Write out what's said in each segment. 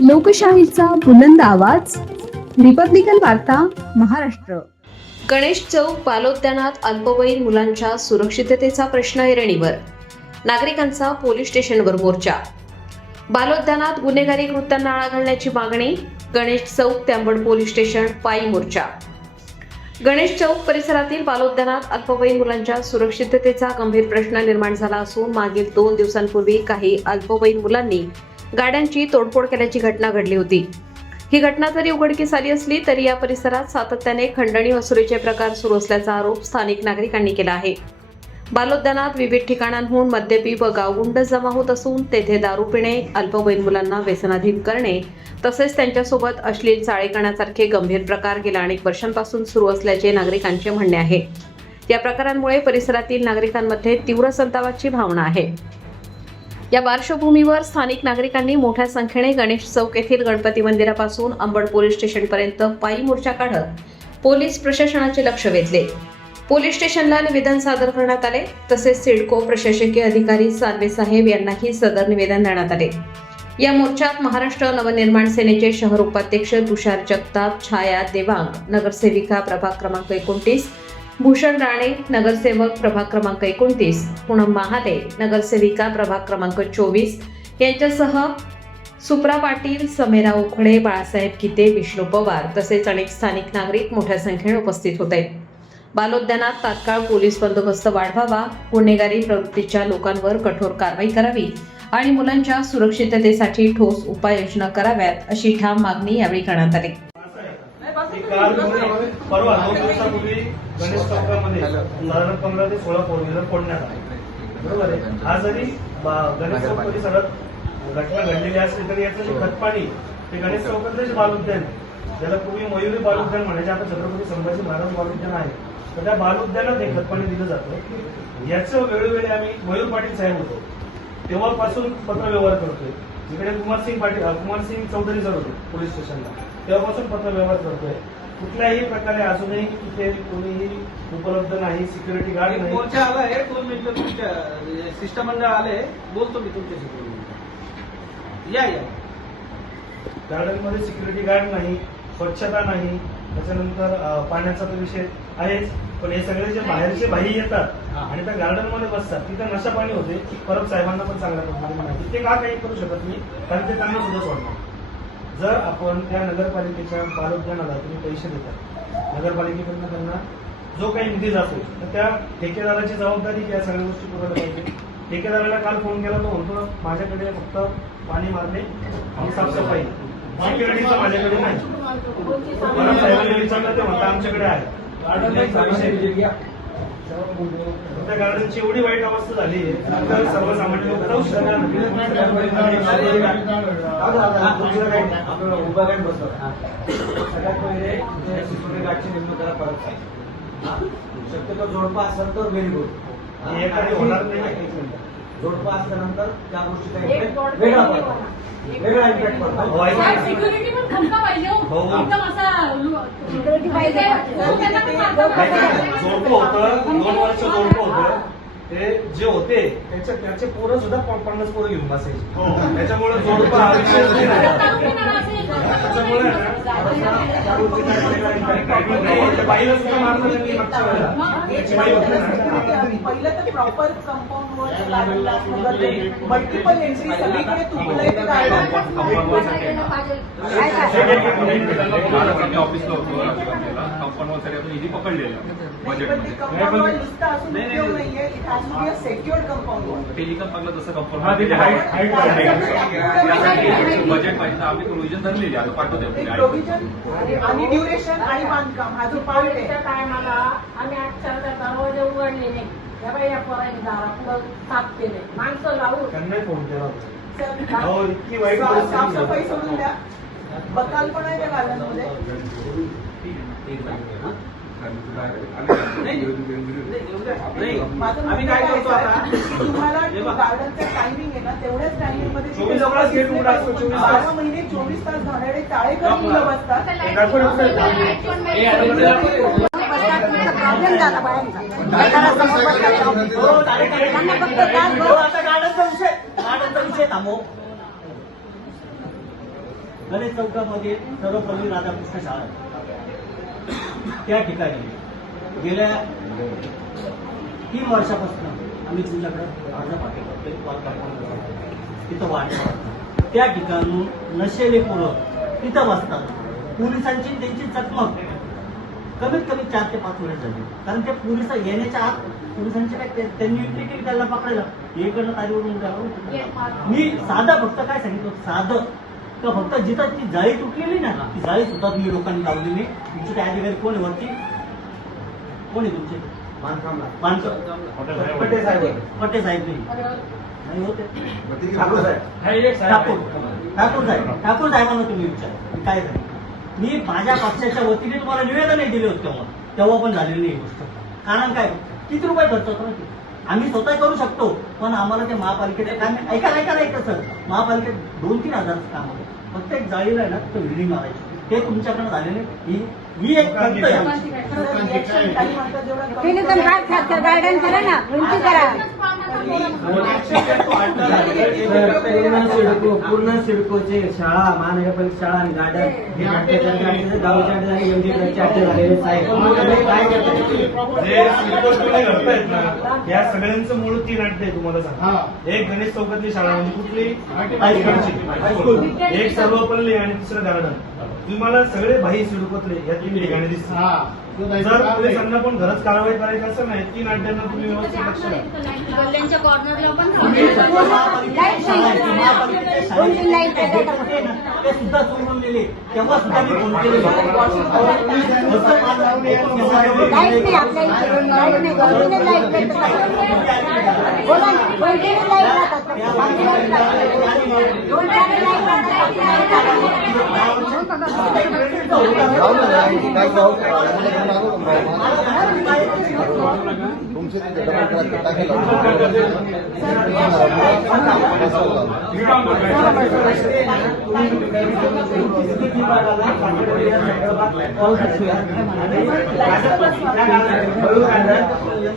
लोकशाहीचा बुलंद आवाज, रिपब्लिकन वार्ता, महाराष्ट्र. गणेश चौक बालोद्यानात अल्पवयीन मुलांच्या सुरक्षिततेचा प्रश्न ऐरणीवर. नागरिकांचा पोलीस स्टेशनवर मोर्चा. बालोद्यानात गुन्हेगारी कृत्यांना आळा घालण्याची मागणी. गणेश चौक त्याबड पोलीस स्टेशन पायी मोर्चा. गणेश चौक परिसरातील बालोद्यानात अल्पवयीन मुलांच्या सुरक्षिततेचा गंभीर प्रश्न निर्माण झाला असून मागील 2 दिवसांपूर्वी काही अल्पवयीन मुलांनी गाड्यांची तोडफोड केल्याची घटना घडली होती. ही घटना जरी उघडकीस आली असली तरी या परिसरात सातत्याने खंडणी वसुलीचे प्रकार सुरू असल्याचा आरोप स्थानिक नागरिकांनी केला आहे. बालोद्यानात विविध ठिकाणांहून मद्यपी व गावगुंड जमा होत असून तेथे दारू पिणे, अल्पवयीन मुलांना व्यसनाधीन करणे तसेच त्यांच्यासोबत अश्लील चाळे करण्यासारखे गंभीर प्रकार गेल्या अनेक वर्षांपासून सुरू असल्याचे नागरिकांचे म्हणणे आहे. या प्रकारांमुळे परिसरातील नागरिकांमध्ये तीव्र संतापाची भावना आहे. या पार्श्वभूमीवर स्थानिक नागरिकांनी मोठ्या संख्येने गणेश चौक येथील गणपती मंदिरापासून अंबड पोलीस स्टेशनपर्यंत पायी मोर्चा काढत पोलीस प्रशासनाचे लक्ष वेधले. पोलीस स्टेशनला निवेदन सादर करण्यात आले. तसेच सिडको प्रशासकीय अधिकारी सानवे साहेब यांनाही सदर निवेदन देण्यात आले. या मोर्चात महाराष्ट्र नवनिर्माण सेनेचे शहर उपाध्यक्ष तुषार जगताप, छाया देवांग, नगरसेविका प्रभाग क्रमांक 29, भूषण राणे, नगरसेवक प्रभाग क्रमांक 29, पूनम महाले, नगरसेविका प्रभाग क्रमांक 24 यांच्यासह सुप्रा पाटील, समेरा उखडे, बाळासाहेब किते, विष्णू पवार तसेच अनेक स्थानिक नागरिक मोठ्या संख्येने उपस्थित होते. बालोद्यानात तात्काळ पोलीस बंदोबस्त वाढवावा, गुन्हेगारी प्रवृत्तीच्या लोकांवर कठोर कारवाई करावी आणि मुलांच्या सुरक्षिततेसाठी ठोस उपाययोजना कराव्यात अशी ठाम मागणी यावेळी करण्यात आली. परवा 2 दिवसापूर्वी गणेश चौकामध्ये साधारण 15 ते 16 फोर व्हीलर फोडण्यात आले. बरोबर आहे. हा जरी गणेश चौक परिसरात घटना घडलेली असली तरी याचं जे खतपाणी ते गणेश चौकातलेच बालोद्यान, ज्याला पूर्वी मयुरी बालोद्यान म्हणायचे, आता छत्रपती संभाजी महाराज बालोद्यान आहे, तर त्या बालोद्यानात हे खतपाणी दिलं जातं. याचं वेळोवेळी आम्ही मयूर पाटील साहेब होतो तेव्हापासून पत्रव्यवहार करतोय. जिकडे कुमारसिंग चौधरी सर होते पोलीस स्टेशनला, तेव्हापासून पत्रव्यवहार करतोय. कुठल्याही प्रकारे अजूनही तिथे कोणीही उपलब्ध नाही, सिक्युरिटी गार्ड नाही. मोर्चा आला आहे, 2 मिनिटं तुमच्या शिष्टमंडळ आले, बोलतो मी तुमच्याशी. या गार्डनमध्ये सिक्युरिटी गार्ड नाही, स्वच्छता नाही, त्याच्यानंतर पाण्याचा तर विषय आहेच. पण हे सगळे जे बाहेरचे बाई येतात आणि त्या गार्डनमध्ये बसतात, तिथे नशा पाणी होते. परब साहेबांना पण चांगल्या प्रकारे माहिती, ते का काही करू शकत नाही, कारण ते त्यांना सुद्धा सोडणार. जर आपण त्या नगरपालिकेच्या बालोद्यानाला तुम्ही पैसे देतात, नगरपालिकेकडनं त्यांना जो काही निधी जातो, तर त्या ठेकेदाराची जबाबदारी या सगळ्या गोष्टी पुरवल्या पाहिजे. ठेकेदाराला काल फोन केला, तो म्हणतो माझ्याकडे फक्त पाणी मारणे आणि साफसफाई, सिक्युरिटीचं माझ्याकडे नाही. परब साहेबांनी विचारलं, ते म्हणतात आमच्याकडे आहे. त्या गार्डनची एवढी वाईट अवस्था झाली आहे, सर्वसामान्य लोक जाऊ शकतात. सगळ्यात पहिले सिक्युरिटी गार्डची नेमणूक करा परत. शक्यतो जोडपा असेल तर व्हेरी गुड. एखादी होणार नाही. जोडपा असल्यानंतर त्या गोष्टीचा इम्पॅक्ट वेगळा पडतो, वेगळा इम्पॅक्ट पडतो. सिक्युरिटी पण खमका पाहिजे, एकदम असा सिक्युरिटी पाहिजे. जोडपं होतं, 2 वर्ष जोडपं होतं, ते जे होते त्याचे पोरं सुद्धा 50 पोरं घेऊन बसायचे. त्याच्यामुळे जोडपं हा विषय त्याच्यामुळे बाईला सुद्धा मारलं त्यांनी मागच्या वेळेला. पहिलं तर प्रॉपर कंपाऊंड मल्टिपल एंट्री सगळीकडे तुटलंय ते ऑफिसला होतो कंपाऊंड निधी पकडलेला टेलिकॉम पाहिलं जसं कंपाऊंड बजेट पाहिजे, आम्ही प्रोव्हिजन धरलेली आता पाठवतो आणि ड्युरेशन आणि बांधकाम हा जो पार्ट आहे. टायमाला आम्ही 8-4 दरवाजे उघडले नाही. या बाई या पोरांनी दारा पुढं साफ केले, माणसं लावून त्यांनाही फोन केला होता. इतकी वाईट साफसफाई सोडून द्या. बकाल पण आहे त्या गार्डनमध्ये. आम्ही काय करतो आता, तुम्हाला गार्डनचा टायमिंग आहे ना, तेवढ्याच टायमिंग मध्ये 12 महिने 24 तास घाणारे टाळे करून मुलं बसतात. प्रॉब्लेम झाला बायांचा. गार्डनचा विषय थांबव. गणेश चौकामध्ये सर्वपल्ली राधाकृष्ण शाळा आहे. त्या ठिकाणी गेल्या 3 वर्षापासून आम्ही तुमच्याकडे अर्ज पाठवतो. तिथं वाढ त्या ठिकाणून नशेले पोरं तिथं बसतात. पोलिसांची त्यांची चकमक कमीत कमी 4 ते 5 वेळेस झाली. कारण ते पोलिस येण्याच्या आत पोलिसांचे काय त्यांनी तिकीट त्याला पकडायला इकडनं तारीवरून द्यावं. मी साधं फक्त काय सांगितलं साधं का फक्त जिथं ती जाळी तुटलेली ना ती जाळी सुद्धा तुम्ही लोकांनी लावलेली. तुमचे त्या अधिकारी कोण आहे वरती? कोण आहे तुमचे? पटेल साहेब. पटेल साहेब नाही होते. ठाकूर साहेबांना तुम्ही विचारा काय झालं. मी माझ्या पक्षाच्या वतीने तुम्हाला निवेदनही दिले होते तेव्हा पण झालेली नाही गोष्ट. कारण काय किती रुपये खर्च होतो माहिती? आम्ही स्वतः करू शकतो पण आम्हाला ते महापालिकेचे काम ऐका सर महापालिकेत 2-3 हजाराचं काम होतं. फक्त एक जाळीला आहे ना तर बिल्डिंग मारायची ते तुमच्याकडे झालेले. ही एक खर्च आहे. गार्डन करा ना उंची करा. पूर्ण सिडकोचे शाळा महानगरपालिका शाळा आणि गार्डन गावच्या झालेले या सगळ्यांचं मूळ 3 नाट्य आहे तुम्हाला सांग. एक गणेश चौकातली शाळा म्हणजे कुठली हायस्कूलची, एक सर्वपल्ली आणि दुसरं गार्डन. तुम्हाला सगळे भाई सिडकोतले या 3 ठिकाणी दिसतात. जर पोलिसांना पण घरच कारवाई करायची असं नाही 3 अड्ड्यांना तुम्ही व्यवस्थित लक्ष द्या. गल्ल्यांच्या कॉर्नरला पण ते सुद्धा सोडून दिले तेव्हा सुद्धा मी फोन केले.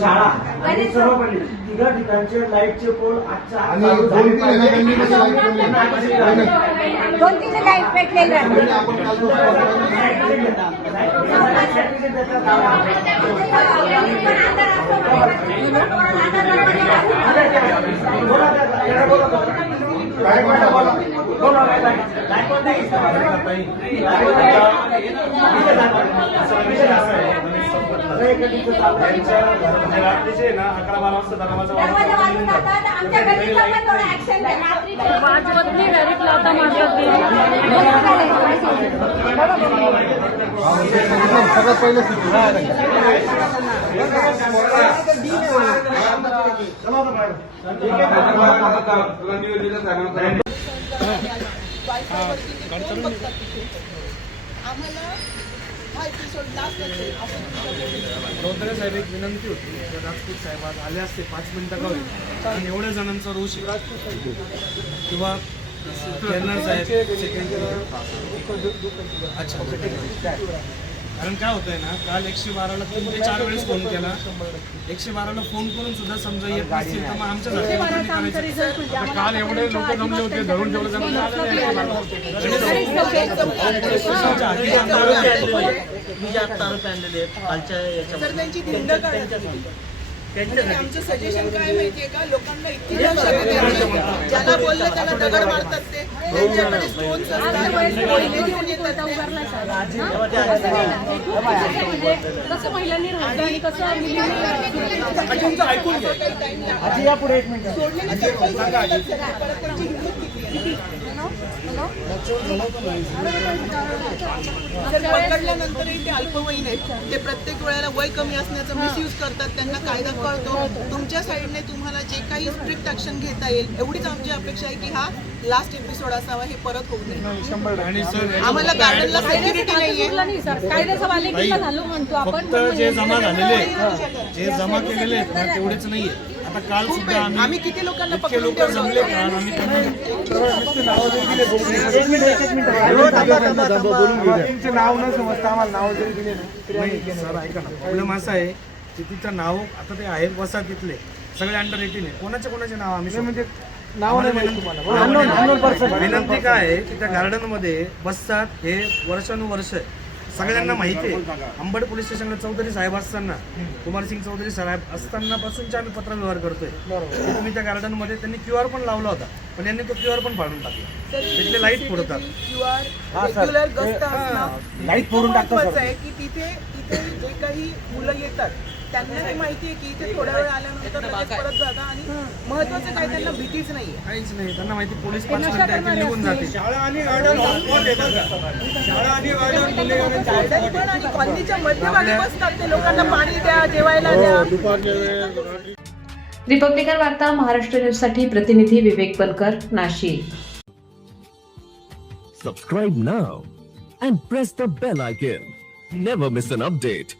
शाळा आणि सर्वपल्ली 3 ठिकाणचे लाईटचे पोल आजच्या 2-3 लाईट पेटलेले रात्रीचे ना 11-12 वाजता दरवाजा वाजवत नाही डायरेक्ट लावता मारतात ते. सगळ्यात पहिले आम्हाला हा एपिसोड लास्ट असेल असं तुमच्याकडे रोहतरे साहेब एक विनंती होती तर राजपूत साहेब आज आले असते 5 मिनिटं करू कारण एवढ्या जणांचा रोष किंवा केरनार साहेब अच्छा. कारण काय होतंय ना काल 112ला 3 ते 4 वेळेस फोन केला. 112ला फोन करून सुद्धा समजा येत नसतील तर मग आमच्या काल एवढे लोक जमले होते धरून ठेवलं जमलं तर त्यांची धिंड काढायची. आमचं सजेशन काय माहितीये का लोकांना इतकी ज्याला बोललं त्याला दगड मारतात ते त्यांच्याकडे स्टोन्स असतात पहिले घेऊन येतात कसं महिलांनी राहायचं आणि कसं पकडल्यानंतरही ते अल्पवयीन आहेत. ते प्रत्येक वेळेला वय कमी असण्याचा मिसयूज करतात. त्यांना कायदा कळतो. तुमच्या साईडने तुम्हाला जे काही स्ट्रिक्ट ऍक्शन घेता येईल एवढीच आमची अपेक्षा आहे की हा लास्ट एपिसोड असावा. हे परत होऊ नये. आणि सर आम्हाला गार्डनला सेक्युरिटी नाहीये. फक्त जे जमा झालेले जे जमा केलेले आहेत ना तेवढेच नाहीये. आता काल सुद्धा आम्ही किती लोकांना इतके पकडून लोक जमले काल आम्ही नाव न समजता आम्हाला नाव जरी दिले सर ऐका ना प्रॉब्लेम असा आहे की तिचं नाव आता ते आहेत वसा तिथले सगळे अंडर 18 आहे. कोणाचे नाव आम्ही म्हणजे नाव नाही माहित तुम्हाला बरोबर? विनंती काय आहे की त्या गार्डन मध्ये बसतात हे वर्षानुवर्ष सगळ्यांना माहिती आहे. अंबड पोलीस स्टेशनला चौधरी साहेब असताना, कुमारसिंग चौधरी साहेब असताना पासूनचे आम्ही पत्रव्यवहार करतोय. की तुम्ही त्या गार्डन मध्ये त्यांनी QR पण लावला होता, पण यांनी तो QR पण फाडून टाकला. तिथले लाईट फोडतात. रेग्युलर गस्त असणं लाईट फोडून टाकतो सर. महत्वाचं आहे की तिथे जे काही मुलं येतात त्यांना हे माहिती आहे की इथे थोड्या वेळ आल्यानंतर लगेच परत जातात आणि महत्वाचं काय त्यांना भीतीच नाहीये. काहीच नाही, त्यांना माहिती पोलीस 5 मिनिटं निघून जाते. शाळा आणि गार्डन हॉटस्पॉट आहे बरं का? शाळा आणि गार्डन गुन्हेगारांचे गार्डन पण आणि कॉलनीच्या मध्यभागी बसतात ते. लोकांना पाणी द्या, जेवायला द्या. दुपारच्या वेळेस रिपब्लिकन वार्ता महाराष्ट्र न्यूजसाठी प्रतिनिधी विवेक बनकर, Nashik. Subscribe now and press the bell icon. Never miss an update.